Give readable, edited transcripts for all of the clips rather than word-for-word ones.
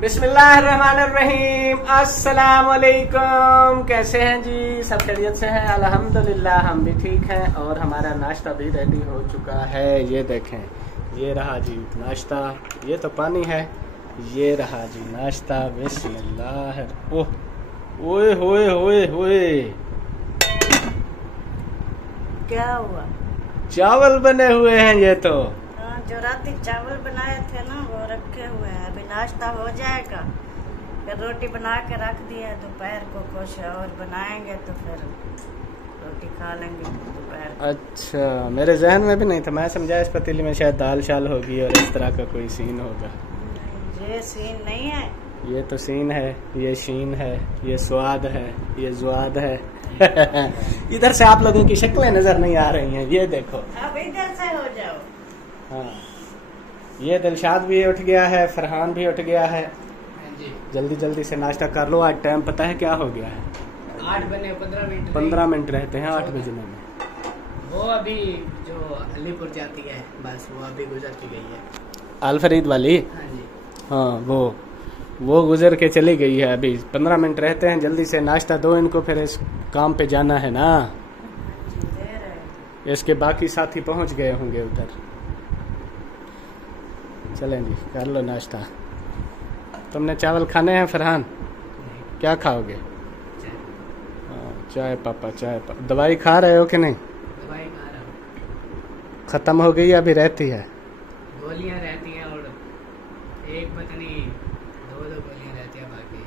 बिस्मिल्लाहिर्रहमानिर्रहीम। अस्सलाम वालेकुम। कैसे हैं जी? सब खैरियत से हैं? अल्हम्दुलिल्लाह हम भी ठीक हैं और हमारा नाश्ता भी रेडी हो चुका है। ये देखें, ये रहा जी नाश्ता। ये तो पानी है, ये रहा जी नाश्ता। बिस्मिल्लाह। ओह ओए होए होए होए, क्या हुआ? चावल बने हुए हैं ये तो। जो रात चावल बनाए थे ना वो रखे हुए हैं, अभी नाश्ता हो जाएगा। फिर रोटी बना के रख दी है, दोपहर को कुछ और बनाएंगे तो फिर रोटी खा लेंगे दोपहर। अच्छा, मेरे जहन में भी नहीं था। मैं समझा इस पतीली में शायद दाल शाल होगी और इस तरह का कोई सीन होगा। ये सीन नहीं है, ये तो सीन है, ये शीन है, ये स्वाद है, ये ज्वाद है। इधर से आप लोगों की शक्लें नजर नहीं आ रही हैं, ये देखो। अब इधर से हो जाओ। हाँ, ये दिलशाद भी उठ गया है, फरहान भी उठ गया है। जल्दी जल्दी से नाश्ता कर लो। आज टाइम पता है क्या हो गया है? 8 बजे 15 मिनट रहते हैं 8 बजने में। वो अभी जो अलीपुर जाती है बस वो अभी गुजर के गई है। अल फरीद वाली? हाँ जी। हाँ, वो गुजर के चली गई है। अभी 15 मिनट रहते हैं। जल्दी से नाश्ता दो इनको, फिर इस काम पे जाना है ना। इसके बाकी साथी पहुंच गए होंगे उधर। चलें जी, कर लो नाश्ता। तुमने चावल खाने हैं फरहान? क्या खाओगे? चाय पापा, चाय पापा। दवाई खा रहे हो कि नहीं? दवाई खा रहा हूँ। खत्म हो गई, अभी रहती है? गोलियां रहती हैं और एक पता नहीं 2 गोलियां रहती है, बाकी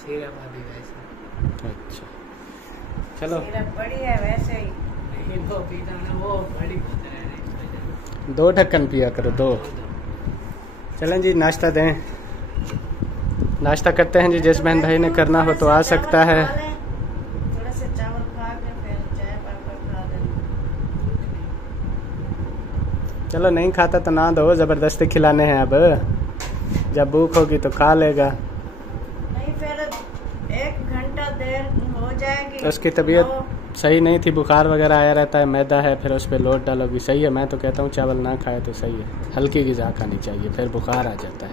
सिरप अभी वैसे। अच्छा, चलो। सिरप बड़ी है वैसे ही। नहीं वो पीता ना, वो बड़ी पता है। 2 ढक्कन पिया करो, 2। चलें जी, नाश्ता दें। नाश्ता करते हैं जी। जिस बहन भाई ने करना हो तो आ सकता है। थोड़ा से चावल खा के फिर चाय पापड़ खा लेंगे। चलो, नहीं खाता तो ना दो, जबरदस्ती खिलाने हैं। अब जब भूख होगी तो खा लेगा। नहीं, फिर 1 घंटा देर हो जाएगी। उसकी तबीयत सही नहीं थी, बुखार वगैरह आया रहता है, मैदा है, फिर उस पर लोड डालोगी। सही है, मैं तो कहता हूँ चावल ना खाए तो सही है। हल्की ग़िज़ा खानी चाहिए, फिर बुखार आ जाता है।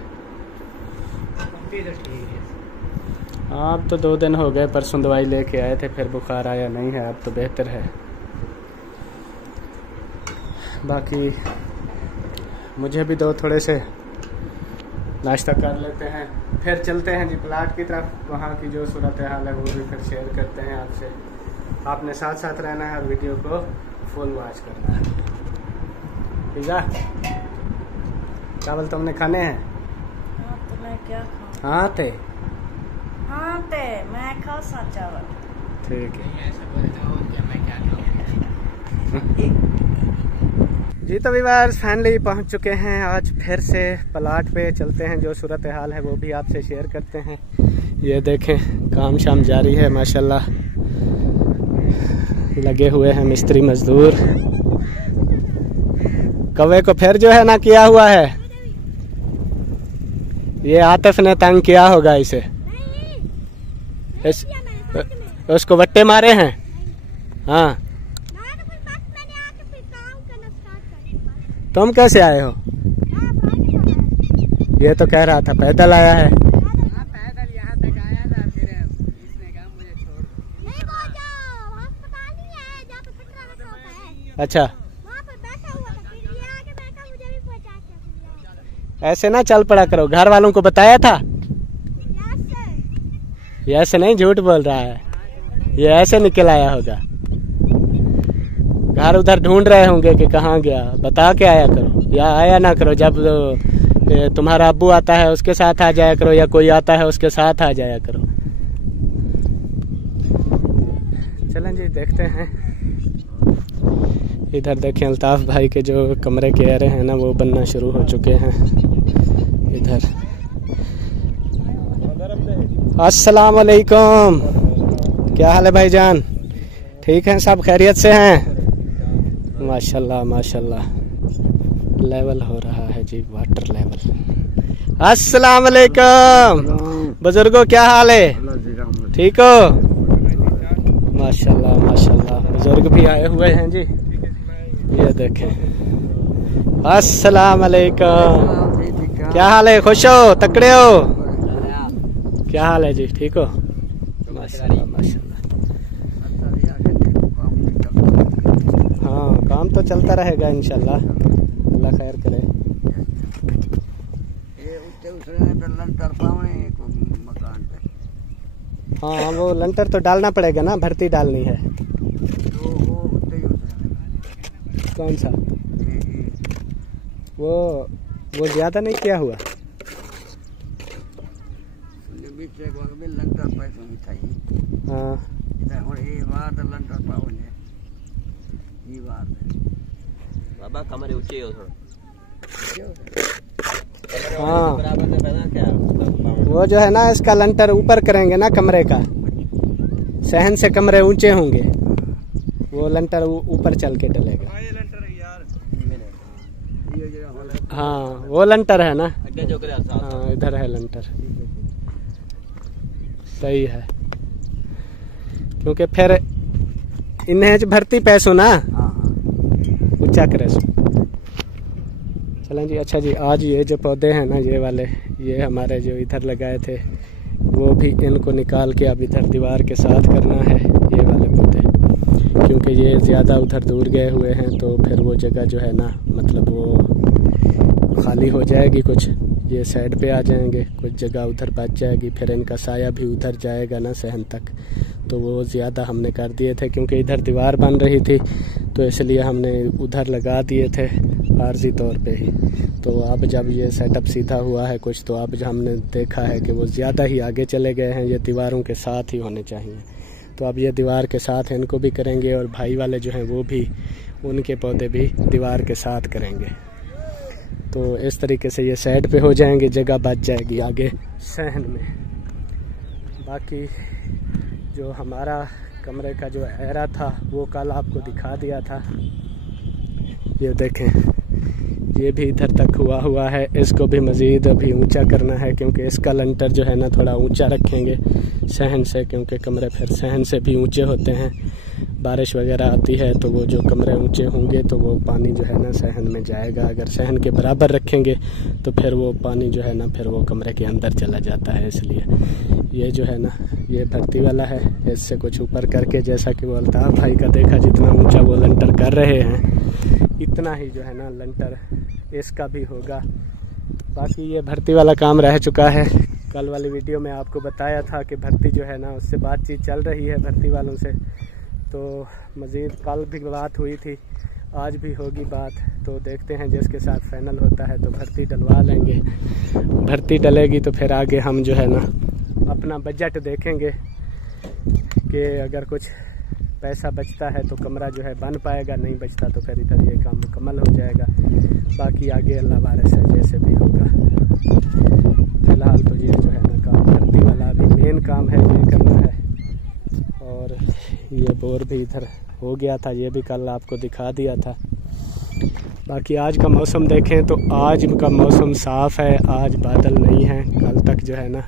हाँ, अब तो 2 दिन हो गए, परसों दवाई लेके आए थे, फिर बुखार आया नहीं है। अब तो बेहतर है। बाकी मुझे भी दो, थोड़े से नाश्ता कर लेते हैं, फिर चलते हैं जी प्लाट की तरफ। वहाँ की जो सूरत हाल है वो भी फिर शेयर करते हैं आपसे। आपने साथ साथ रहना है और वीडियो को फुल वॉच करना है। पिज़्ज़ा चावल तुमने खाने हैं? हाँ, तो मैं क्या खाऊं? हाँ थे मैं खा सा चावल। ठीक है ऐसा बोलता हूँ कि मैं क्या खाऊं। जी। तो व्यूअर्स फाइनली पहुंच चुके हैं। आज फिर से प्लाट पे चलते हैं, जो सूरत हाल है वो भी आपसे शेयर करते हैं। ये देखें, काम शाम जारी है माशाल्लाह। लगे हुए हैं मिस्त्री मजदूर। कौवे को फिर जो है ना किया हुआ है, ये आतिफ ने तंग किया होगा इसे। उसको वट्टे मारे हैं। हाँ, तुम कैसे आए हो? ये तो कह रहा था पैदल आया है। पैदल यहाँ तक आया था, फिर इसने कहा मुझे छोड़ दो। अच्छा, ऐसे ना चल पड़ा करो। घर वालों को बताया था? ये ऐसे नहीं, झूठ बोल रहा है। ये ऐसे निकल आया होगा। घर उधर ढूंढ रहे होंगे कि कहाँ गया। बता के आया करो, या आया ना करो। जब तुम्हारा अब्बू आता है उसके साथ आ जाया करो, या कोई आता है उसके साथ आ जाया करो। चलें जी, देखते हैं। इधर देखें, अल्ताफ भाई के जो कमरे के एरे हैं ना वो बनना शुरू हो चुके हैं। इधर अस्सलाम वालेकुम। क्या हाल है भाईजान? ठीक हैं सब? खैरियत से हैं? माशाल्लाह माशाल्लाह। लेवल हो रहा है जी, वाटर लेवल। अस्सलाम वालेकुम बुजुर्गो, क्या हाल है? ठीक हो? माशाल्लाह माशाल्लाह। बुजुर्ग भी आए हुए हैं जी। ये देखें, अस्सलाम वालेकुम। क्या हाल है? खुश हो? तकड़े हो? क्या हाल है जी, ठीक हो? माशाल्लाह माशाल्लाह। हाँ काम तो चलता रहेगा इंशाल्लाह, अल्लाह खैर करे। हाँ वो लंटर तो डालना पड़ेगा ना, भर्ती डालनी है। कौन सा? वो ज्यादा नहीं किया हुआ। हाँ बाबा कमरे ऊंचे हो थोड़ा। हाँ वो जो है ना, इसका लंटर ऊपर करेंगे ना कमरे का, सहन से कमरे ऊंचे होंगे, वो लंटर ऊपर चल के डलेगा। हाँ वो लंटर है ना, हाँ इधर है लंटर, सही है। क्योंकि फिर इन्हें भर्ती पैसों ना ऊंचा करे। चलें जी। अच्छा जी, आज ये जो पौधे हैं ना, ये वाले, ये हमारे जो इधर लगाए थे, वो भी इनको निकाल के अब इधर दीवार के साथ करना है, ये वाले पौधे, क्योंकि ये ज़्यादा उधर दूर गए हुए हैं। तो फिर वो जगह जो है ना, मतलब वो खाली हो जाएगी, कुछ ये साइड पे आ जाएंगे, कुछ जगह उधर बच जाएगी, फिर इनका साया भी उधर जाएगा ना सहन तक। तो वो ज़्यादा हमने कर दिए थे, क्योंकि इधर दीवार बन रही थी, तो इसलिए हमने उधर लगा दिए थे आर्जी तौर पे ही। तो अब जब ये सेटअप सीधा हुआ है कुछ, तो अब हमने देखा है कि वो ज़्यादा ही आगे चले गए हैं, ये दीवारों के साथ ही होने चाहिए। तो अब ये दीवार के साथ इनको भी करेंगे, और भाई वाले जो हैं वो भी, उनके पौधे भी दीवार के साथ करेंगे। तो इस तरीके से ये साइड पे हो जाएंगे, जगह बच जाएगी आगे सहन में। बाकी जो हमारा कमरे का जो एरा था वो कल आपको दिखा दिया था, ये देखें, ये भी इधर तक हुआ है। इसको भी मज़ीद अभी ऊंचा करना है, क्योंकि इसका लंटर जो है ना थोड़ा ऊंचा रखेंगे सहन से, क्योंकि कमरे फिर सहन से भी ऊंचे होते हैं। बारिश वगैरह आती है तो वो जो कमरे ऊंचे होंगे तो वो पानी जो है ना सहन में जाएगा। अगर सहन के बराबर रखेंगे तो फिर वो पानी जो है ना फिर वो कमरे के अंदर चला जाता है। इसलिए ये जो है ना, ये भर्ती वाला है, इससे कुछ ऊपर करके, जैसा कि वो अल्ताफ भाई का देखा, जितना ऊंचा वो लंटर कर रहे हैं, इतना ही जो है ना लंटर इसका भी होगा। बाकी ये भर्ती वाला काम रह चुका है। कल वाली वीडियो में आपको बताया था कि भर्ती जो है ना, उससे बातचीत चल रही है भर्ती वालों से। तो मज़ीद कल भी बात हुई थी, आज भी होगी बात। तो देखते हैं, जिसके साथ फाइनल होता है तो भर्ती डलवा लेंगे। भर्ती डलेगी तो फिर आगे हम जो है ना अपना बजट देखेंगे कि अगर कुछ पैसा बचता है तो कमरा जो है बन पाएगा, नहीं बचता तो फिर इधर ये काम मुकम्मल हो जाएगा। बाकी आगे अल्लाह वारिस है, जैसे भी होगा। फ़िलहाल तो ये जो है ना काम भर्ती वाला अभी मेन काम है, ये करना है। और ये बोर भी इधर हो गया था, ये भी कल आपको दिखा दिया था। बाकी आज का मौसम देखें तो आज का मौसम साफ़ है, आज बादल नहीं है। कल तक जो है ना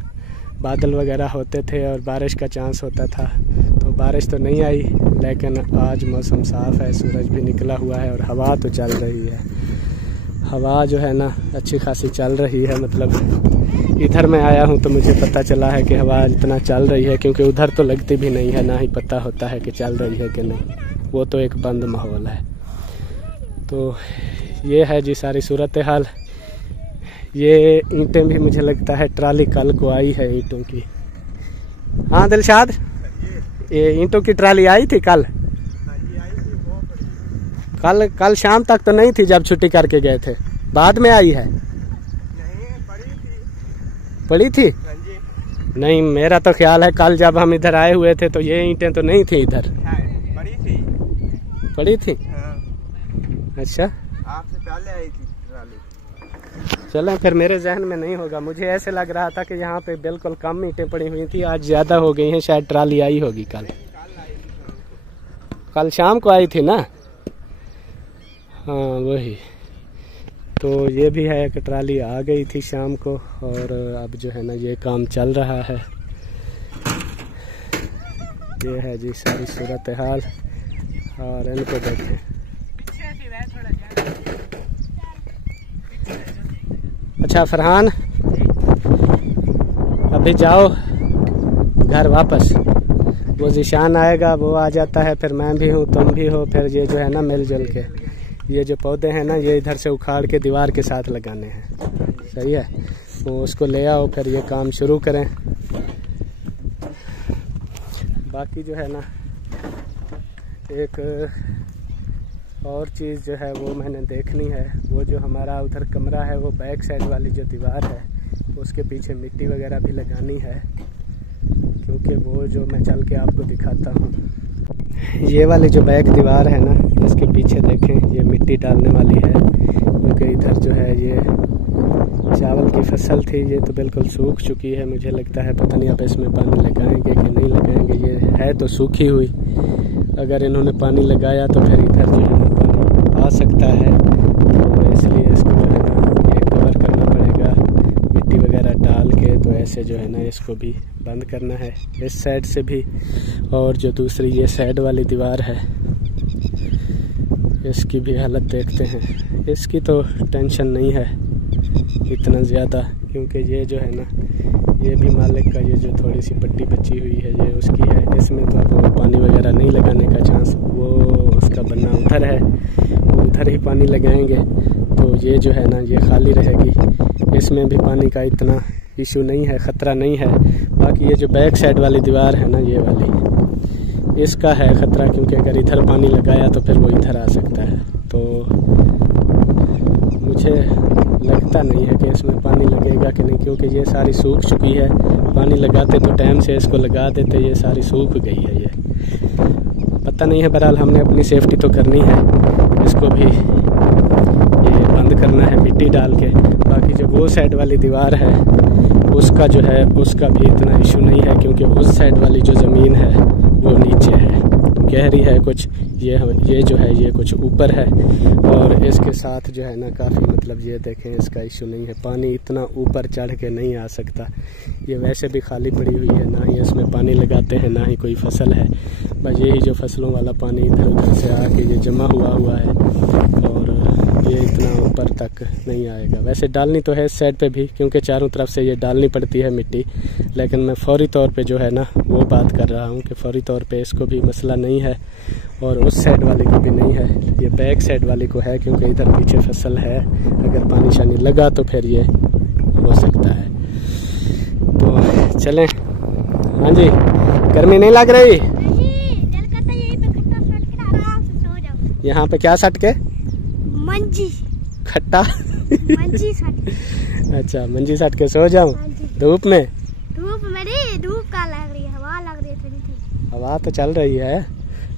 बादल वगैरह होते थे और बारिश का चांस होता था, तो बारिश तो नहीं आई, लेकिन आज मौसम साफ़ है, सूरज भी निकला हुआ है और हवा तो चल रही है। हवा जो है ना अच्छी खासी चल रही है। मतलब इधर मैं आया हूँ तो मुझे पता चला है कि हवा इतना चल रही है, क्योंकि उधर तो लगती भी नहीं है, ना ही पता होता है कि चल रही है कि नहीं, वो तो एक बंद माहौल है। तो ये है जी सारी सूरत हाल। ये ईंटें भी मुझे लगता है ट्राली कल को आई है ईंटों की। हाँ दिलशाद, ये ईंटों की ट्राली आई थी कल? कल शाम तक तो नहीं थी जब छुट्टी करके गए थे, बाद में आई है? पड़ी थी? नहीं, मेरा तो ख्याल है कल जब हम इधर आए हुए थे तो ये ईंटें तो नहीं थी इधर। पड़ी थी? अच्छा, आपसे पहले आई थी ट्राली। चलें, फिर मेरे जहन में नहीं होगा। मुझे ऐसे लग रहा था कि यहाँ पे बिल्कुल कम ईंटें पड़ी हुई थी, आज ज़्यादा हो गई हैं, शायद ट्राली आई होगी कल शाम को आई थी ना। हाँ वही, तो ये भी है कि ट्राली आ गई थी शाम को, और अब जो है ना ये काम चल रहा है। ये है जी सारी सूरत हाल, और इनको देखें। अच्छा फरहान, अभी जाओ घर वापस। वो ज़ीशान आएगा, वो आ जाता है, फिर मैं भी हूँ, तुम भी हो, फिर ये जो है ना मिलजुल के ये जो पौधे हैं ना ये इधर से उखाड़ के दीवार के साथ लगाने हैं। सही है, तो उसको ले आओ, फिर ये काम शुरू करें। बाकी जो है ना एक और चीज़ जो है वो मैंने देखनी है, वो जो हमारा उधर कमरा है वो बैक साइड वाली जो दीवार है उसके पीछे मिट्टी वगैरह भी लगानी है, क्योंकि वो जो मैं चल के आपको दिखाता हूँ, ये वाली जो बैक दीवार है ना इसके पीछे देखें ये मिट्टी डालने वाली है, क्योंकि इधर जो है ये चावल की फसल थी, ये तो बिल्कुल सूख चुकी है। मुझे लगता है पता नहीं अब इसमें पानी लगाएंगे कि नहीं लगाएंगे, ये है तो सूखी हुई, अगर इन्होंने पानी लगाया तो फिर इधर जो है ना पानी आ सकता है, तो इसलिए इसको जो है ना ये कवर करना पड़ेगा मिट्टी वगैरह डाल के। तो ऐसे जो है ना इसको भी बंद करना है इस साइड से भी, और जो दूसरी ये साइड वाली दीवार है इसकी भी हालत देखते हैं। इसकी तो टेंशन नहीं है इतना ज़्यादा, क्योंकि ये जो है ना ये भी मालिक का ये जो थोड़ी सी पट्टी बची हुई है ये उसकी है, इसमें तो अब पानी वगैरह नहीं लगाने का चांस, वो उसका बनना उधर है, उधर ही पानी लगाएंगे। तो ये जो है ना ये खाली रहेगी, इसमें भी पानी का इतना इशू नहीं है, ख़तरा नहीं है। बाकी ये जो बैक साइड वाली दीवार है ना ये वाली, इसका है ख़तरा, क्योंकि अगर इधर पानी लगाया तो फिर वो इधर आ सकता है। तो मुझे लगता नहीं है कि इसमें पानी लगेगा कि नहीं, क्योंकि ये सारी सूख चुकी है, पानी लगाते तो टाइम से इसको लगा देते, ये सारी सूख गई है। ये पता नहीं है, बहरहाल हमने अपनी सेफ्टी तो करनी है, इसको भी ये बंद करना है मिट्टी डाल के। बाकी जो वो साइड वाली दीवार है उसका जो है उसका भी इतना इशू नहीं है, क्योंकि उस साइड वाली जो ज़मीन है वो नीचे है, गहरी है कुछ, ये जो है ये कुछ ऊपर है, और इसके साथ जो है ना काफ़ी मतलब ये देखें इसका इशू नहीं है, पानी इतना ऊपर चढ़ के नहीं आ सकता। ये वैसे भी खाली पड़ी हुई है, ना ही इसमें पानी लगाते हैं, ना ही कोई फसल है, बस यही जो फसलों वाला पानी इधर उधर से आके ये जमा हुआ है, और ये इतना ऊपर तक नहीं आएगा। वैसे डालनी तो है इस साइड पे भी, क्योंकि चारों तरफ से ये डालनी पड़ती है मिट्टी, लेकिन मैं फौरी तौर पे जो है ना वो बात कर रहा हूँ कि फौरी तौर पे इसको भी मसला नहीं है, और उस साइड वाले को भी नहीं है, ये बैक साइड वाले को है, क्योंकि इधर पीछे फसल है, अगर पानी शानी लगा तो फिर ये हो सकता है। तो चलें। हाँ जी, गर्मी नहीं लग रही? यहाँ पे क्या सट के? मंजी खट्टा। मंजी सट। अच्छा, मंजी सट के सो जाऊं धूप में? धूप का लग रही है, हवा लग रही है थोड़ी। हवा तो चल रही है,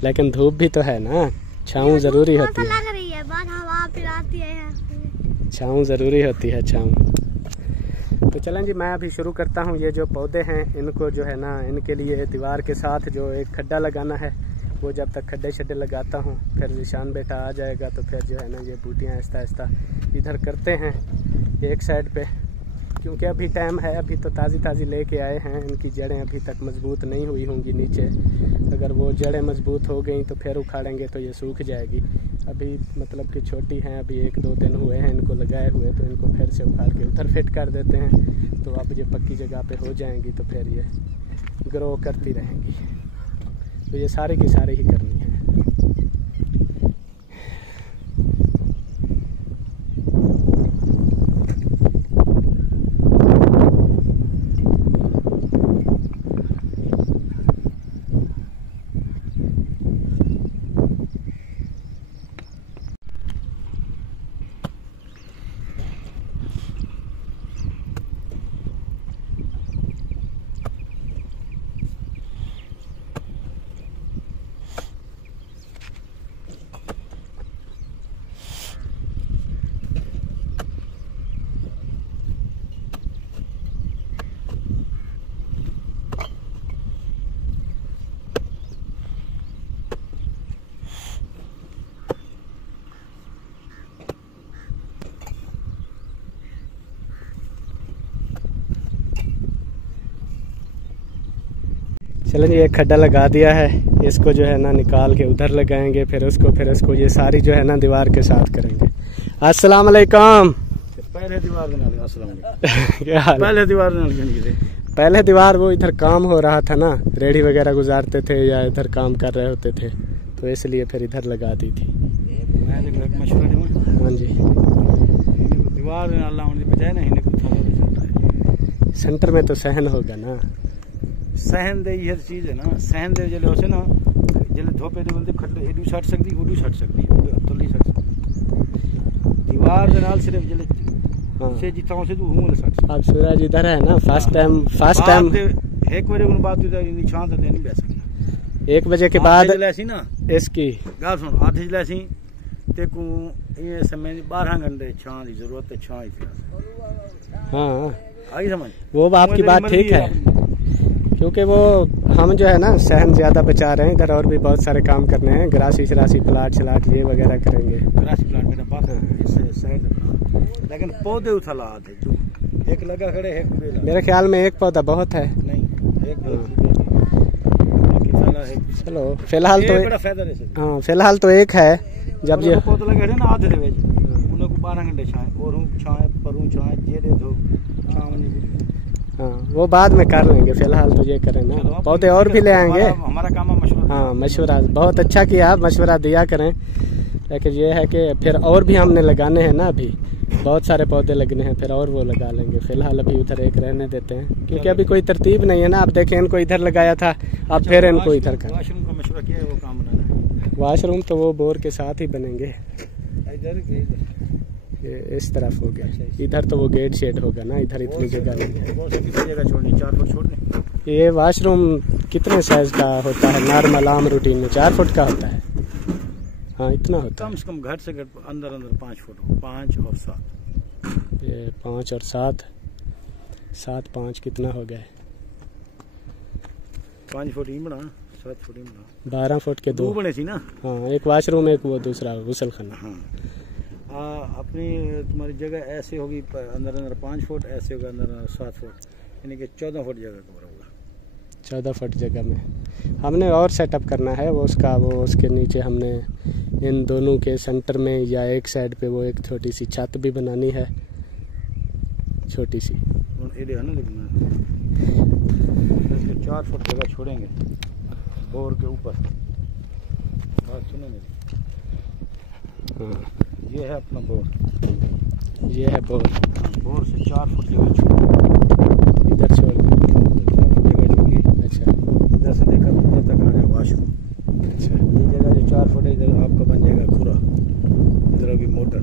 लेकिन धूप भी तो है ना, छाँव जरूरी होती है। लग रही है, बाद हवा पिलाती है, छाँव जरूरी होती है, छाँव। तो चलें जी, मैं अभी शुरू करता हूँ। ये जो पौधे हैं इनको जो है ना इनके लिए दीवार के साथ जो एक खड्डा लगाना है, वो जब तक खड्डे शड्डे लगाता हूँ फिर ज़ीशान बेटा आ जाएगा, तो फिर जो है ना ये बूटियाँ आहिस्ता आहिस्ता इधर करते हैं एक साइड पे, क्योंकि अभी टाइम है, अभी तो ताज़ी लेके आए हैं, इनकी जड़ें अभी तक मजबूत नहीं हुई होंगी नीचे, अगर वो जड़ें मजबूत हो गई तो फिर उखाड़ेंगे तो ये सूख जाएगी। अभी मतलब कि छोटी हैं, अभी 1-2 दिन हुए हैं इनको लगाए हुए, तो इनको फिर से उखाड़ के उधर फिट कर देते हैं, तो अब ये पक्की जगह पे हो जाएंगी, तो फिर ये ग्रो करती रहेंगी। तो ये सारे की सारे ही करनी है। चलें जी, एक खड्डा लगा दिया है, इसको जो है ना निकाल के उधर लगाएंगे, फिर इसको ये सारी जो है ना दीवार के साथ करेंगे। अस्सलाम वालेकुम। पहले दीवार पहले दीवार वो इधर काम हो रहा था ना, रेडी वगैरह गुजारते थे या इधर काम कर रहे होते थे, तो इसलिए फिर इधर लगा दी थी। मैं देखो एक मशवरा दूँ। हाँ जी। दीवार में अल्लाह उनकी बजाय ना इन्हें कुछ था सेंटर में तो सहन होगा ना। सहन दे ये चीज़ है ना, सहन दे जले उसे ना जले धोपे दे बोलते खटले एडू सट सकती उडू सट सकती तली सट सकती दीवार दे नाल सिर्फ जले से जितना से तू हूं सट। अब सूरज इधर है ना, फर्स्ट टाइम एक बजे उन बात तो निशान तो नहीं बैठ सकता। 1 बजे के बाद जले ना इसकी गाल सुन आधे जले सी ते को ये समय 12 घंटे छां की जरूरत है, छां ही। हाँ आई समझ, वो आपकी बात ठीक है, क्योंकि वो हम जो है ना सहन ज़्यादा बचा रहे हैं। इधर और भी बहुत सारे काम करने हैं, ग्रासी शरासी प्लाट शलाट ये वगैरह करेंगे। ग्रासी प्लाट मेरा बात है इससे साइड में, लेकिन पौधे उथला आते तू एक लगा खड़े एक बेला। मेरे ख्याल में 1 पौधा बहुत है। नहीं एक चलो फिलहाल तो बड़ा फायदा है। हाँ फिलहाल तो 1 है। जब ये पौधा लगे ना आधे दे विच उन्हें को 12 घंटे छाए और हूं छाए परूं छाए जेड़े दो छाव नहीं। हाँ वो बाद में कर लेंगे, फिलहाल तो ये करें ना। पौधे और भी ले आएंगे। हमारा काम है मशवरा। हाँ मशवरा बहुत अच्छा किया, मशवरा दिया करें। लेकिन ये है कि फिर और भी हमने लगाने हैं ना, अभी बहुत सारे पौधे लगने हैं, फिर और वो लगा लेंगे। फिलहाल अभी उधर 1 रहने देते हैं, क्योंकि अभी कोई तरतीब नहीं है ना। आप देखें इनको इधर लगाया था, अब फिर इनको इधर कर। वाशरूम का मशवरा किया है, वो काम बनाना। वाशरूम तो वो बोर के साथ ही बनेंगे। इधर ये इस तरफ हो गया, इधर तो वो गेट शेड होगा ना, इधर इतनी जगह नहीं है। जगह छोड़नी 4 फुट छोड़ दें। ये वाशरूम कितने साइज का होता है नॉर्मल आम रूटीन में? 4 फुट का होता है। हाँ इतना होता है कम से कम घट से घट अंदर 5 फुट, 5 और 7। ये 5 और 7, 7 5 कितना हो गया? 5 फुट ही बना, 7 फुट ही बना, 12 फुट के 2 बने सी ना। हाँ एक वाशरूम, एक वो दूसरा गुसल खाना। हाँ अपनी तुम्हारी जगह ऐसे होगी अंदर 5 फुट, ऐसे होगा अंदर 7 फुट, यानी कि 14 फुट जगह कवर होगा। 14 फुट जगह में हमने और सेटअप करना है वो उसका, वो उसके नीचे हमने इन दोनों के सेंटर में या एक साइड पे वो एक छोटी सी छत भी बनानी है, छोटी सी। है ना, लेकिन 4 फुट जगह छोड़ेंगे बोर के ऊपर। बात सुनो मेरी। हाँ ये है अपना बोर, ये है बोर। बोर से 4 फुट जगह छोड़, इधर छोड़ जगह छोड़ी। अच्छा इधर से लेकर इधर तक आ गया वाशरूम। अच्छा ये जगह जो 4 फुट है, इधर आपका बन जाएगा खुरा, इधर होगी मोटर।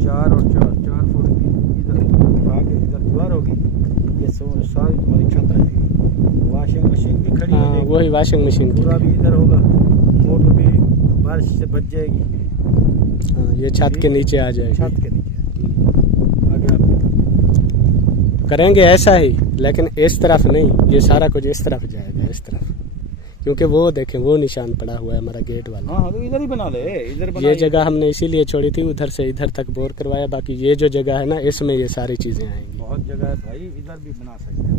4 और 4 फुट की इधर आगे इधर दीवार होगी, ये सारी तुम्हारी छत आ जाएगी। वॉशिंग मशीन भी खड़ी हो जाएगी, वही वॉशिंग मशीन पूरा भी इधर होगा, मोटर भी बारिश से बच जाएगी। हाँ ये छत के नीचे आ जाएगी। छत के नीचे आगे आप करेंगे ऐसा ही, लेकिन इस तरफ नहीं, ये सारा कुछ इस तरफ जाएगा, इस तरफ, क्योंकि वो देखें वो निशान पड़ा हुआ है हमारा गेट वाला। हाँ तो इधर ही बना ले, इधर बना। ये जगह हमने इसीलिए छोड़ी थी, उधर से इधर तक बोर करवाया। बाकी ये जो जगह है ना, इसमें ये सारी चीजें आएंगी। बहुत जगह है भाई, इधर भी बना सकते हैं।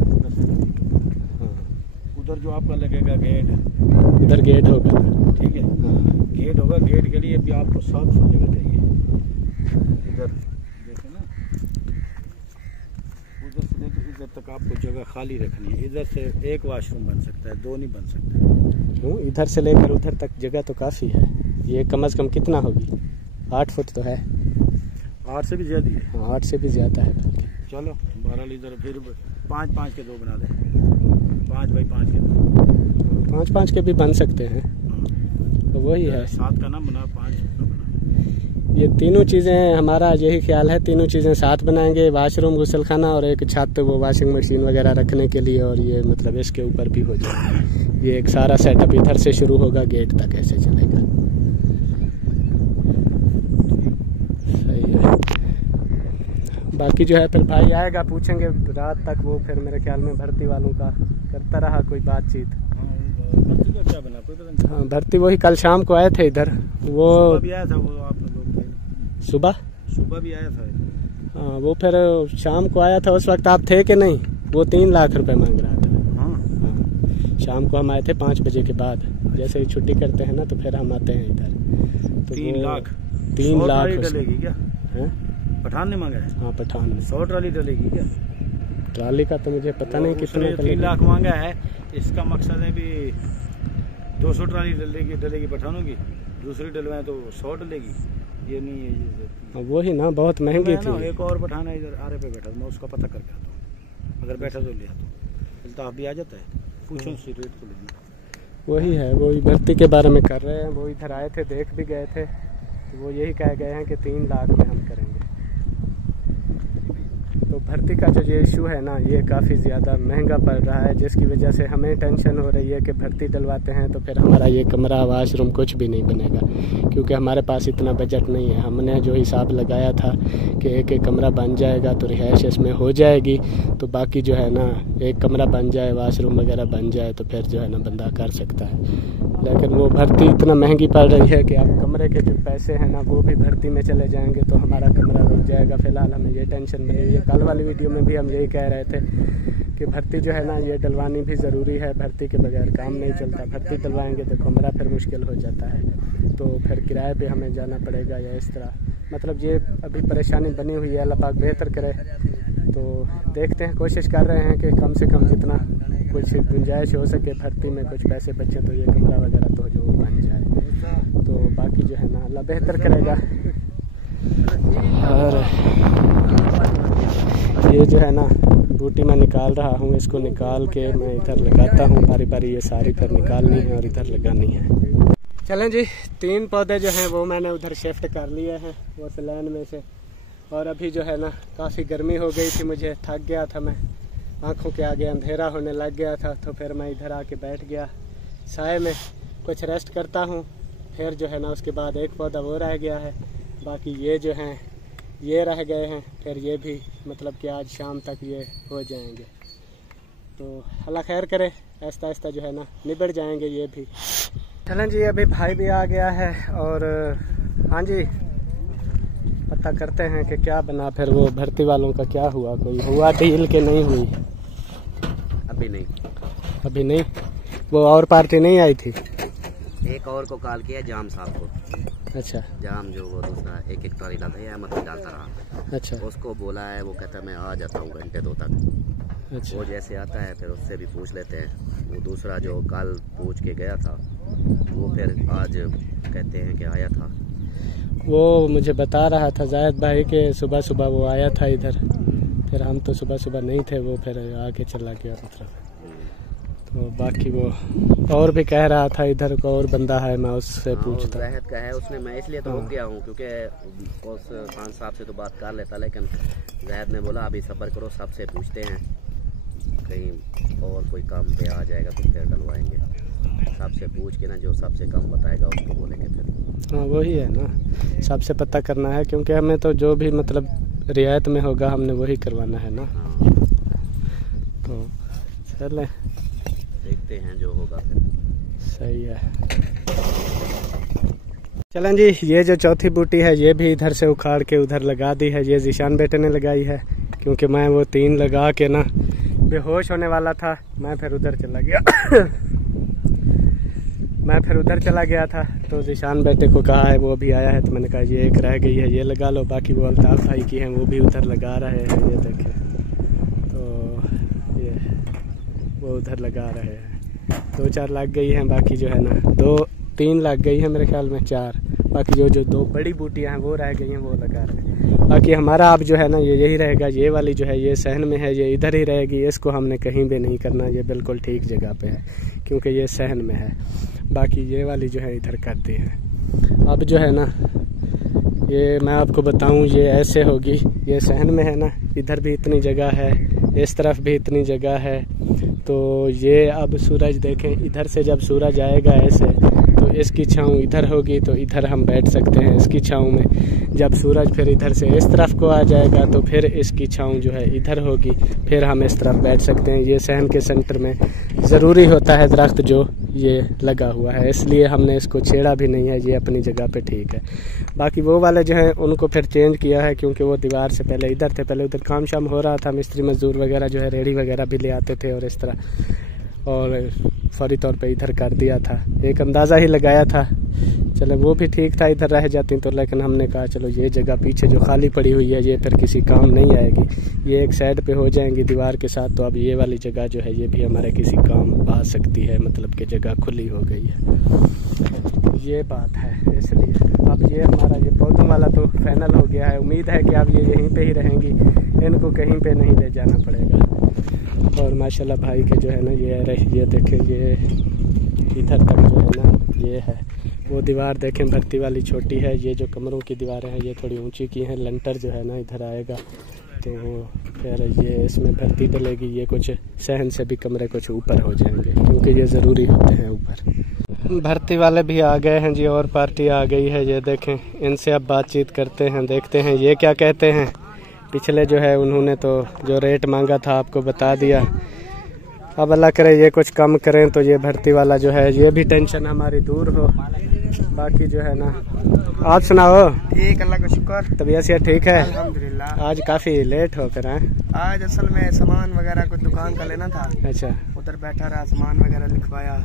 हाँ उधर जो आपका लगेगा गेट, उधर गेट होगा ना। ठीक है, हाँ गेट होगा, गेट के लिए भी आपको 7 फुट जगह चाहिए। इधर देखे ना, उधर से लेकर इधर तक आपको जगह खाली रखनी है। इधर से एक वाशरूम बन सकता है, 2 नहीं बन सकते। क्यों? इधर से लेकर उधर तक जगह तो काफी है। ये कम से कम कितना होगी? 8 फुट तो है। 8 से भी ज्यादा है। हाँ 8 से भी ज्यादा है बल्कि। चलो 12 इधर, फिर 5-5 के 2 बना दे, 5 बाई 5 के 2। 5-5 के भी बन सकते हैं, तो वही है। 7 का ना बना, 5 का बना। ये तीनों चीज़ें हमारा यही ख्याल है, तीनों चीज़ें साथ बनाएंगे, वाशरूम गुसलखाना और एक छत वो वॉशिंग मशीन वगैरह रखने के लिए। और ये मतलब इसके ऊपर भी हो जाए। ये एक सारा सेटअप इधर से शुरू होगा, गेट तक ऐसे चलेगा। सही है। बाकी जो है फिर भाई आएगा, पूछेंगे रात तक वो, फिर मेरे ख्याल में भर्ती वालों का करता रहा कोई बातचीत। भर्ती का क्या बना कोई पता नहीं। हाँ भर्ती वही कल शाम को आए थे इधर, वो सुबह भी आया था, वो आप लोग सुबह भी आया था। हाँ वो फिर शाम को आया था। उस वक्त आप थे कि नहीं? वो 3 लाख रुपए मांग रहा था। हाँ शाम को हम आए थे 5 बजे के बाद। जैसे ही छुट्टी करते हैं ना तो फिर हम आते हैं इधर। तो 3 लाख 3 लाख डलेगी क्या? है? पठान ने मांगा है? हाँ पठान में 100 ट्राली डलेगी क्या? ट्राली का तो मुझे पता नहीं कितने 3 लाख मांगा है। इसका मकसद है भी 200 ट्राली डलेगी पठानों की, दूसरी डलवाएं तो 100 डलेगी। ये नहीं है वो ही ना, बहुत महंगी थी। एक और पठाना इधर आरे पे बैठा, मैं उसका पता करके आता हूँ, अगर बैठा तो ले आता। तो आप भी आ जाता है, पूछो उससे रेट तो लेना। वही है, वो भर्ती के बारे में कर रहे हैं। वो इधर आए थे, देख भी गए थे, तो वो यही कह गए हैं कि 3 लाख में हम करेंगे। तो भर्ती का जो ये इशू है ना, ये काफ़ी ज़्यादा महंगा पड़ रहा है, जिसकी वजह से हमें टेंशन हो रही है कि भर्ती डलवाते हैं तो फिर हमारा ये कमरा वाशरूम कुछ भी नहीं बनेगा, क्योंकि हमारे पास इतना बजट नहीं है। हमने जो हिसाब लगाया था कि एक कमरा बन जाएगा तो रिहाइश इसमें हो जाएगी, तो बाकी जो है ना एक कमरा बन जाए, वाशरूम वगैरह बन जाए तो फिर जो है ना बंदा कर सकता है। लेकिन वो भर्ती इतना महंगी पड़ रही है कि अब कमरे के जो पैसे हैं ना वो भी भर्ती में चले जाएंगे तो हमारा कमरा रुक जाएगा। फ़िलहाल हमें ये टेंशन बनी हुई है। कल वाली वीडियो में भी हम यही कह रहे थे कि भर्ती जो है ना ये डलवानी भी ज़रूरी है, भर्ती के बगैर काम नहीं चलता। भर्ती डलवाएंगे तो कमरा फिर मुश्किल हो जाता है, तो फिर किराए पे हमें जाना पड़ेगा या इस तरह। मतलब ये अभी परेशानी बनी हुई है, अल्लाह पाक बेहतर करे। तो देखते हैं, कोशिश कर रहे हैं कि कम से कम जितना कुछ गुंजाइश हो सके भर्ती में कुछ पैसे बचे तो ये कमरा वगैरह तो जो बन जाए। तो बाकी जो है ना अल्लाह बेहतर करेगा। और ये जो है ना बूटी मैं निकाल रहा हूँ, इसको निकाल के मैं इधर लगाता हूँ। बारी बारी ये सारी फिर निकालनी है और इधर लगानी है। चलें जी, 3 पौधे जो हैं वो मैंने उधर शिफ्ट कर लिए हैं वो सैलान में से। और अभी जो है ना काफ़ी गर्मी हो गई थी, मुझे थक गया था मैं, आँखों के आगे अंधेरा होने लग गया था, तो फिर मैं इधर आके बैठ गया साए में, कुछ रेस्ट करता हूँ। फिर जो है ना उसके बाद एक पौधा वो रह गया है, बाकी ये जो हैं ये रह गए हैं, फिर ये भी मतलब कि आज शाम तक ये हो जाएंगे। तो अल्लाह खैर करे, आहिस्ता आहिस्ता जो है ना निबट जाएंगे ये भी। चलें जी, अभी भाई भी आ गया है और हाँ जी पता करते हैं कि क्या बना फिर वो भर्ती वालों का क्या हुआ, कोई हुआ डील के नहीं हुई। अभी नहीं वो और पार्टी नहीं आई थी। एक और को कॉल किया, जाम साहब को। अच्छा, जाम जो वो दूसरा एक ट्राली डालता है, मत डालता रहा। अच्छा, उसको बोला है, वो कहता है मैं आ जाता हूँ घंटे 2 तक। अच्छा, वो जैसे आता है फिर उससे भी पूछ लेते हैं। वो दूसरा जो कल पूछ के गया था वो फिर आज कहते हैं कि आया था। वो मुझे बता रहा था जायद भाई के सुबह सुबह वो आया था इधर, फिर हम तो सुबह सुबह नहीं थे, वो फिर आके चला गया मतलब। तो बाकी वो और भी कह रहा था इधर को और बंदा है, मैं उससे पूछता। जहद का है उसने, मैं इसलिए तो रुक गया हूँ क्योंकि उस खान साहब से तो बात कर लेता, लेकिन जहद ने बोला अभी सब्र करो, सबसे पूछते हैं, कहीं और कोई काम पे आ जाएगा तो फिर डलवाएंगे। सबसे पूछ के ना जो सबसे कम बताएगा उसको बोलेंगे फिर। हाँ वही है ना, सबसे पता करना है, क्योंकि हमें तो जो भी मतलब रियायत में होगा हमने वही करवाना है ना। हाँ। तो चलें देखते हैं जो होगा फिर। सही है। चलें जी, ये जो चौथी बूटी है ये भी इधर से उखाड़ के उधर लगा दी है। ये जिशान बेटे ने लगाई है, क्योंकि मैं वो 3 लगा के ना बेहोश होने वाला था, मैं फिर उधर चला गया था। तो जिशान बेटे को कहा है, वो भी आया है, तो मैंने कहा ये एक रह गई है ये लगा लो, बाकी वो अल्ताफ भाई की हैं वो भी उधर लगा रहे हैं, ये देखें। तो ये वो उधर लगा रहे हैं, 2-4 लग गई हैं, बाकी जो है ना 2-3 लग गई है मेरे ख्याल में, 4 बाकी जो 2 बड़ी बूटियां हैं वो रह गई हैं, वो लगा रहे हैं। बाकी हमारा अब जो है ना ये यही रहेगा, ये वाली जो है ये सहन में है, ये इधर ही रहेगी, इसको हमने कहीं भी नहीं करना, ये बिल्कुल ठीक जगह पे है क्योंकि ये सहन में है। बाकी ये वाली जो है इधर करती है। अब जो है ना ये मैं आपको बताऊं, ये ऐसे होगी, ये सहन में है ना, इधर भी इतनी जगह है, इस तरफ भी इतनी जगह है। तो ये अब सूरज देखें, इधर से जब सूरज आएगा ऐसे तो इसकी छाँव इधर होगी, तो इधर हम बैठ सकते हैं इसकी छाँव में। जब सूरज फिर इधर से इस तरफ को आ जाएगा तो फिर इसकी छाँव जो है इधर होगी, फिर हम इस तरफ बैठ सकते हैं। ये सहन के सेंटर में ज़रूरी होता है दरख्त जो ये लगा हुआ है, इसलिए हमने इसको छेड़ा भी नहीं है, ये अपनी जगह पे ठीक है। बाकी वो वाले जो हैं उनको फिर चेंज किया है, क्योंकि वो दीवार से पहले इधर थे, पहले उधर काम शाम हो रहा था, मिस्त्री मजदूर वगैरह जो है रेडी वगैरह भी ले आते थे और इस तरह, और फौरी तौर पे इधर कर दिया था, एक अंदाज़ा ही लगाया था। चले वो भी ठीक था, इधर रह जाती तो, लेकिन हमने कहा चलो ये जगह पीछे जो खाली पड़ी हुई है ये फिर किसी काम नहीं आएगी, ये एक साइड पे हो जाएंगी दीवार के साथ, तो अब ये वाली जगह जो है ये भी हमारे किसी काम आ सकती है, मतलब कि जगह खुली हो गई है, ये बात है। इसलिए अब ये हमारा ये पौधों वाला तो फाइनल हो गया है। उम्मीद है कि अब ये यहीं पे ही रहेंगी, इनको कहीं पे नहीं ले जाना पड़ेगा। और माशाल्लाह भाई के जो है ना ये देखें, ये इधर तक जो है ना ये है, वो दीवार देखें भर्ती वाली छोटी है, ये जो कमरों की दीवारें हैं ये थोड़ी ऊंची की हैं, लंटर जो है ना इधर आएगा तो फिर ये इसमें भर्ती डलेगी, ये कुछ सहन से भी कमरे कुछ ऊपर हो जाएंगे क्योंकि ये ज़रूरी होते हैं ऊपर। भर्ती वाले भी आ गए हैं जी और पार्टी आ गई है, ये देखें, इनसे अब बातचीत करते हैं, देखते हैं ये क्या कहते हैं। पिछले जो है उन्होंने तो जो रेट मांगा था आपको बता दिया, अब अल्लाह करे ये कुछ कम करें तो ये भर्ती वाला जो है ये भी टेंशन हमारी दूर हो। बाकी जो है ना आप सुनाओ। ठीक, अल्लाह का शुक्र, तबीयत से ठीक है अल्हम्दुलिल्लाह। आज काफ़ी लेट हो कर हैं? आज असल में सामान वगैरह को दुकान का लेना था, अच्छा, उधर बैठा रहा, सामान वगैरह लिखवाया,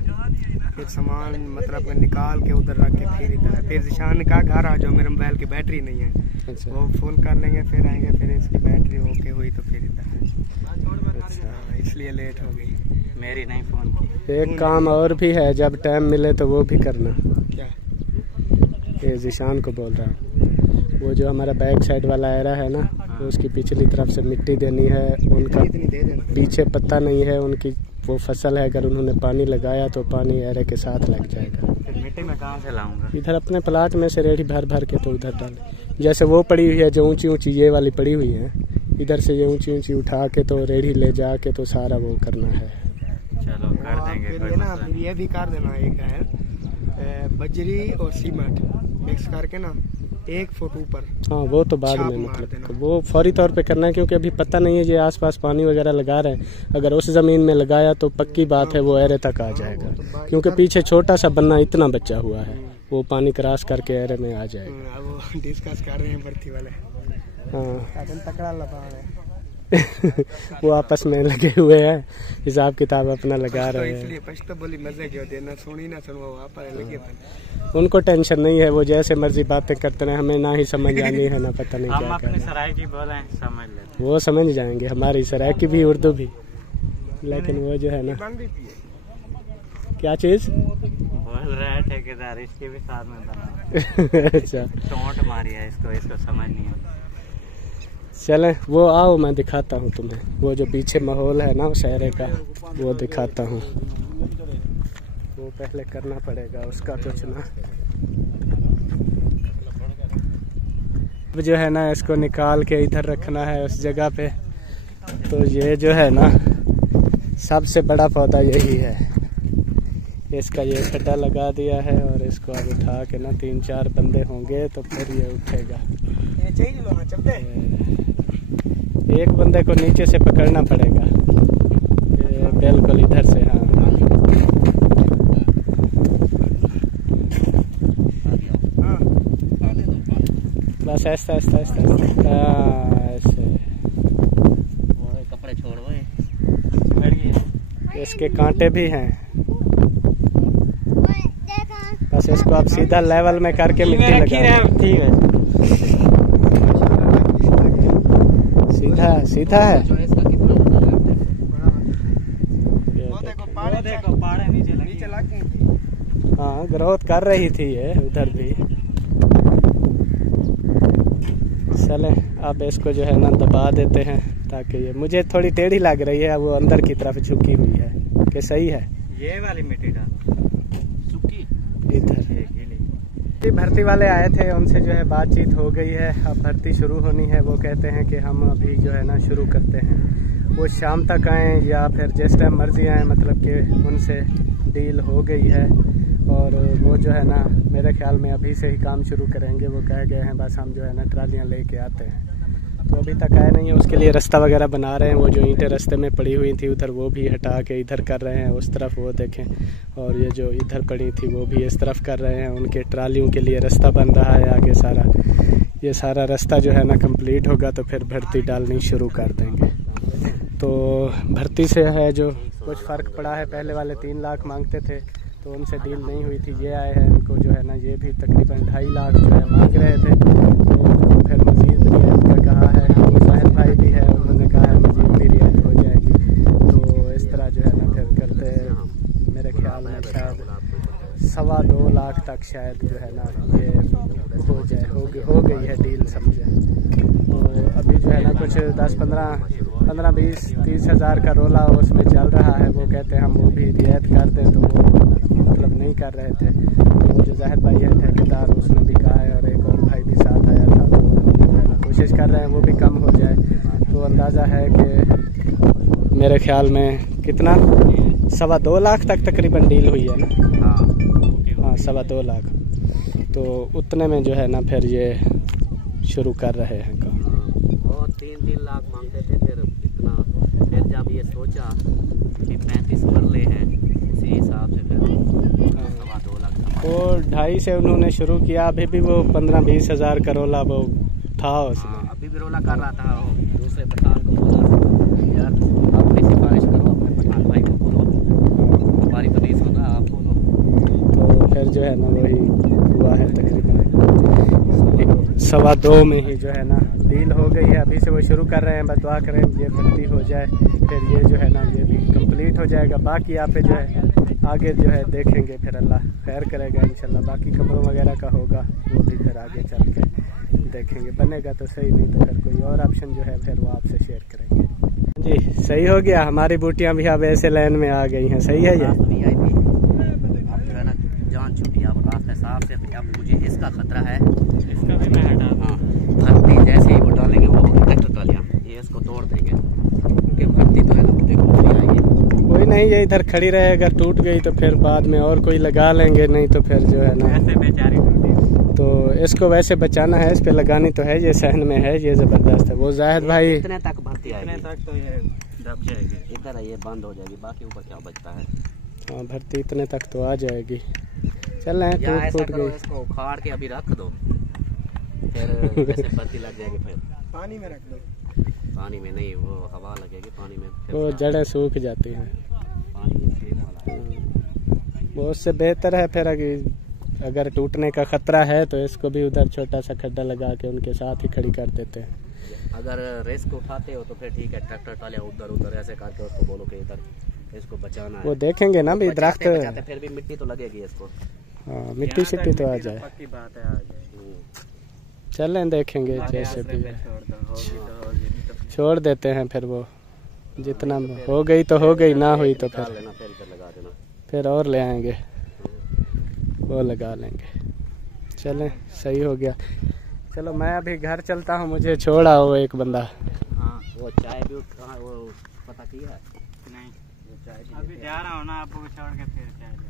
फिर सामान मतलब निकाल के उधर रख के फिर इधर, फिर निशान का घर आ जाओ, मेरे मोबाइल की बैटरी नहीं है, अच्छा, वो फुल कर लेंगे फिर आएंगे, फिर इसकी बैटरी ओके हुई तो फिर इधर, अच्छा, इसलिए लेट हो गई। मेरी नहीं फोन की। एक काम और भी है, जब टाइम मिले तो वो भी करना। क्या? ये जिशान को बोल रहा हूँ, वो जो हमारा बैक साइड वाला एरा है ना, तो उसकी पिछली तरफ से मिट्टी देनी है, उनका इतनी दे देना, पीछे पत्ता नहीं है, उनकी वो फसल है, अगर उन्होंने पानी लगाया तो पानी एरे के साथ लग जाएगा। फिर मिट्टी में कहाँ से लाऊंगा? इधर अपने प्लाट में से रेडी भर भर के तो उधर डाल, जैसे वो पड़ी हुई है जो ऊंची ऊंची ये वाली पड़ी हुई है, इधर से ये ऊंची ऊंची उठा के तो रेडी ले जा के तो सारा वो करना है। चलो कर देंगे, फिर कोई ये ना मसला फिर ये भी कर देना, एक है बजरी और सीमेंट मिक्स करके ना 1 फुट ऊपर। हाँ वो तो बाद छाप में मार मतलब देना। वो फौरी तौर पे करना है, क्योंकि अभी पता नहीं है ये आसपास पानी वगैरह लगा रहे हैं, अगर उस ज़मीन में लगाया तो पक्की बात है वो एरे तक आ जाएगा, क्योंकि पीछे छोटा सा बन्ना इतना बचा हुआ है, वो पानी क्रॉस करके एरे में आ जाएगा। अब वो डिस्कस कर रहे हैं भर्ती वाले, हाँ तकड़ा लगा है वो आपस में लगे हुए हैं, हिसाब किताब अपना लगा रहे हैं, इसलिए पश्तो बोली मजे के होते हैं, ना सुनी ना सुनो आप लगे थे। उनको टेंशन नहीं है, वो जैसे मर्जी बातें करते रहे, हमें ना ही समझ आनी है ना पता नहीं हम क्या अपनी करना। सराय की बोले समझ लेते। वो समझ जाएंगे, हमारी सराइकी भी उर्दू भी, लेकिन वो जो है ना क्या चीज बोल रहा है ठेकेदार, इसके भी साथ में बना अच्छा चोट मारी है इसको समझ नहीं है। चले वो आओ, मैं दिखाता हूँ तुम्हें, वो जो पीछे माहौल है ना शहर का वो दिखाता हूँ, वो पहले करना पड़ेगा उसका कुछ ना। अब जो है ना इसको निकाल के इधर रखना है उस जगह पे, तो ये जो है ना सबसे बड़ा पौधा यही है, इसका ये खड्डा लगा दिया है और इसको अब उठा के ना 3-4 बंदे होंगे तो फिर ये उठेगा। एक बंदे को नीचे से पकड़ना पड़ेगा, ये बिल्कुल इधर से। हाँ बस ऐसा ऐसा ऐसा ऐसे, कपड़े छोड़ वो इसके कांटे भी हैं, बस इसको आप सीधा लेवल में करके मिट्टी लगा, ठीक है सीधा सीधा है। देखो पहाड़ नीचे लगी। हाँ ग्रोथ कर रही थी ये उधर भी। चले अब इसको जो है ना दबा देते हैं, ताकि ये मुझे थोड़ी टेढ़ी लग रही है, वो अंदर की तरफ झुकी हुई है, कि सही है ये वाली मिट्टी डालो सूखी इधर। भर्ती वाले आए थे, उनसे जो है बातचीत हो गई है, अब भर्ती शुरू होनी है। वो कहते हैं कि हम अभी जो है ना शुरू करते हैं, वो शाम तक आएँ या फिर जिस टाइम मर्जी आएँ, मतलब कि उनसे डील हो गई है। और वो जो है ना मेरे ख्याल में अभी से ही काम शुरू करेंगे, वो कह गए हैं बस हम जो है ना ट्रालियाँ लेके आते हैं, तो अभी तक आए नहीं है। उसके लिए रास्ता वगैरह बना रहे हैं, वो जो ईंटें रास्ते में पड़ी हुई थी उधर वो भी हटा के इधर कर रहे हैं, उस तरफ वो देखें, और ये जो इधर पड़ी थी वो भी इस तरफ कर रहे हैं। उनके ट्रालियों के लिए रास्ता बन रहा है आगे सारा, ये सारा रास्ता जो है ना कंप्लीट होगा तो फिर भर्ती डालनी शुरू कर देंगे। तो भर्ती से है जो कुछ फ़र्क पड़ा है, पहले वाले 3 लाख मांगते थे तो उनसे डील नहीं हुई थी। ये आए हैं, इनको जो है ना ये भी तकरीबन 2.5 लाख जो है मांग रहे थे। तो उनको फिर मज़ीद रियायत का कहा है। वो साहिल भाई भी है, उन्होंने कहा है मज़ीद भी रियायत हो जाएगी। तो इस तरह जो है ना फिर करते मेरे ख्याल में शायद 2.25 लाख तक शायद जो है ना ये हो जाए, हो गई है डील समझे। तो अभी जो है ना कुछ 10, 15, 20, 30 हज़ार का रोला उसमें चल रहा है। वो कहते हैं हम वो भी रियायत कर दें, तो वो मतलब नहीं कर रहे थे। तो वो जो जाहिद भाई है ठेकेदार, उसने भी कहा है और एक और भाई भी साथ आया था। तो जो है ना कोशिश कर रहे हैं वो भी कम हो जाए। तो अंदाज़ा है कि मेरे ख्याल में कितना 2.25 लाख तक तकरीबन डील हुई है ना। हाँ 2.25 लाख। तो उतने में जो है ना फिर ये शुरू कर रहे हैं काम। और 3 लाख मांगते थे। फिर इतना, फिर जब ये सोचा कि 35 मरले हैं, उसी हिसाब से फिर 2.25 लाख वो 2.5 से उन्होंने शुरू किया। अभी भी वो 15-20 हज़ार का रोला वो था उसमें। अभी भी रोला कर रहा था। दूसरे पठान को बोला यार अपनी सिफारिश करो, अपने पठान भाई को बोलो, हमारी तो नहीं सुन रहा, आप बोलो। तो फिर जो है ना वही हुआ है तकरीबन 2.25 में ही जो है ना डील हो गई है। अभी से वो शुरू कर रहे हैं, बस दुआ करें ये भर्ती हो जाए, फिर ये जो है ना ये भी कंप्लीट हो जाएगा। बाकी यहाँ पे जो है आगे जो है देखेंगे, फिर अल्लाह खैर करेगा इंशाल्लाह। बाकी कमरों वगैरह का होगा वो भी फिर आगे चल के देखेंगे, बनेगा तो सही, नहीं तो फिर कोई और ऑप्शन जो है फिर वो आपसे शेयर करेंगे। जी सही हो गया, हमारी बूटियाँ भी अब ऐसे लाइन में आ गई हैं। सही है ये जान छुट्टी अब रास्ते साफ से। अब मुझे इसका खतरा है, इसका भी मैं हटा। हाँ भर्ती जैसे ही वो डालेंगे वो ट्रैक्टर ट्रालियाँ ये इसको तोड़ देंगे, क्योंकि भर्ती तो है ना वो देखो नहीं आएगी। कोई नहीं, ये इधर खड़ी रहे, अगर टूट गई तो फिर बाद में और कोई लगा लेंगे, नहीं तो फिर जो है ना ऐसे बेचारी टूटी। तो इसको वैसे बचाना है, इस पे लगानी तो है, ये सहन में है, ये ज़बरदस्त है। वो जाहिद भाई इतने तक भर्ती आएगी, इतने तक तो ये दब जाएगी, इधर ये बंद हो जाएगी, बाकी ऊपर क्या बचता है। हाँ भर्ती इतने तक तो आ जाएगी। चल रहे या ऐसा टूट करो, गई। इसको उखाड़ के अभी रख दो, फिर जैसे भर्ती लग जाएगी फिर पानी में रख दो। पानी में नहीं, वो हवा लगेगी पानी में, फिर वो जड़ें सूख जाती हैं। पानी ये सेम वाला है। वो उससे बेहतर है फिर अगर टूटने का खतरा है तो इसको भी उधर छोटा सा खड्डा लगा के उनके साथ ही खड़ी कर देते हैं। अगर रिस्क उठाते हो तो फिर ठीक है, ट्रैक्टर टाले उधर उधर ऐसे करके उसको बोलो कि इधर इसको बचाना है। वो देखेंगे ना भी दरख्त, बचाते फिर भी मिट्टी तो लगेगी इसको। हाँ मिट्टी शिट्टी तो आ जाए। पक्की बात है, आ जाए। चलें देखेंगे जैसे भी है। छोड़ दो, होगी तो होगी, नहीं तो छोड़ देते हैं फिर वो जितना हो गई तो हो गई, ना हुई तो निकाल फिर लेना, फिर इधर लगा देना। फिर और ले आएंगे, वो लगा लेंगे। चलें सही हो गया। चलो मैं अभी घर चलता हूँ, मुझे छोड़ा वो एक बंदा। हाँ वो चाय भी कहाँ वो पता किया है? नहीं, अभी जा रहा हूँ ना, आपको छोड़ के फिर क्या जाएंगे।